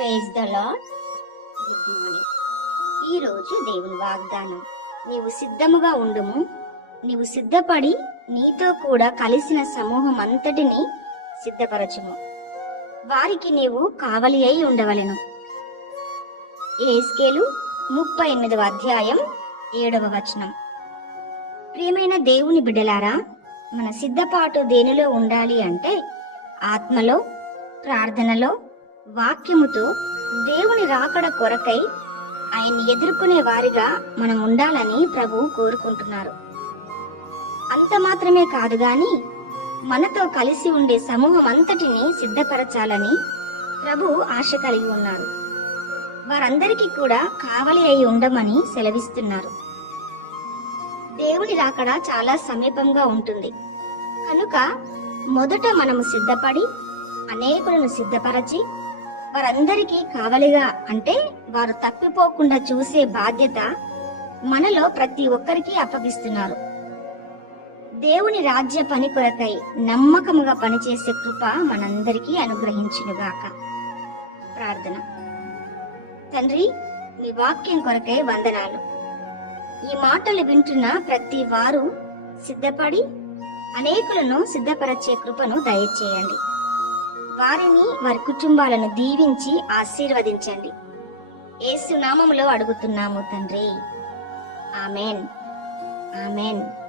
Praise the Lord good morning ఈరోజు దేవుని వాగ్దానం. నీవు సిద్ధముగా ఉండుము. నీవు సిద్ధపడి నీతో కూడా కలిసిన సమూహం అంతటిని సిద్ధపరచుము. వారికి నీవు కావలి అయి ఉండవలెను. ఏస్కేలు ముప్పై ఎనిమిదవ అధ్యాయం ఏడవ వచనం. ప్రియమైన దేవుని బిడ్డలారా మన సిద్ధపాటు దేనిలో ఉండాలి అంటే ఆత్మలో ప్రార్థనలో వాక్యముతో దేవుని రాకడ కొరకై ఆయన్ని ఎదుర్కొనే వారిగా మనం ఉండాలని ప్రభు కోరుకుంటున్నారు. అంత మాత్రమే కాదు గాని మనతో కలిసి ఉండే సమూహం అంతటిని సిద్ధపరచాలని ప్రభు ఆశ కలిగి ఉన్నారు. వారందరికీ కూడా కావలి అయి ఉండమని సెలవిస్తున్నారు. దేవుని రాకడ చాలా సమీపంగా ఉంటుంది. కనుక మొదట మనము సిద్ధపడి అనేకులను సిద్ధపరచి వారందరికీ కావలిగా అంటే వారు తప్పిపోకుండా చూసే బాధ్యత మనలో ప్రతి ఒక్కరికి అప్పగిస్తున్నారు. దేవుని రాజ్య పని కొరకై నమ్మకముగా పనిచేసే కృప మనందరికీ అనుగ్రహించునుగాక. ప్రార్థన. తండ్రి మీ వాక్యం కొరకై వందనాలు. ఈ మాటలు వింటున్న ప్రతి వారు సిద్ధపడి అనేకులను సిద్ధపరచే కృపను దయచేయండి. వారిని వారి కుటుంబాలను దీవించి ఆశీర్వదించండి. ఏసునామములో అడుగుతున్నాము తండ్రి. ఆమెన్. ఆమెన్.